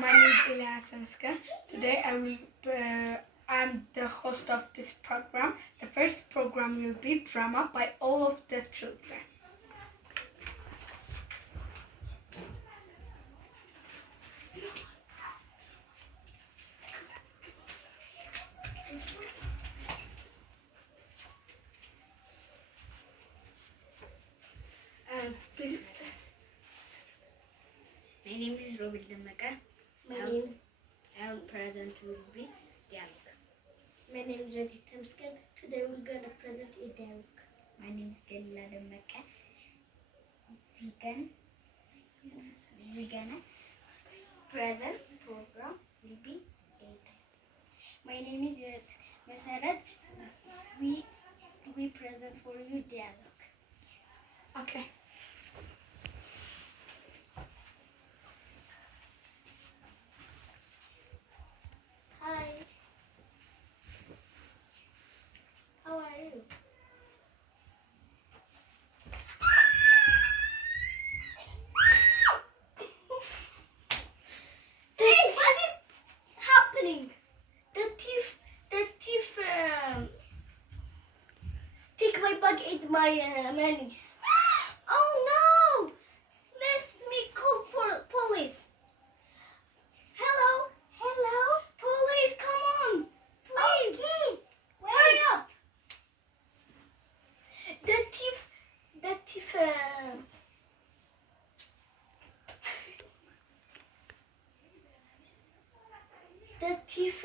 My name is Ilyana Tanska. Today I'm the host of this program. The first program will be drama by all of the children. My name is Robert Lamaka. Our present will be dialogue. My name is Radhi Tamskan. Today we're gonna present a dialogue. My name is Galila Lamaka. We're gonna present program will be a dialogue. My name is Yet Masarat. We present for you dialogue. Okay. Hi. How are you? What is happening? The thief take my bag and my monies. Oh no! Let me call police. Hello? Police, come on! Please! Okay. Hurry up! The thief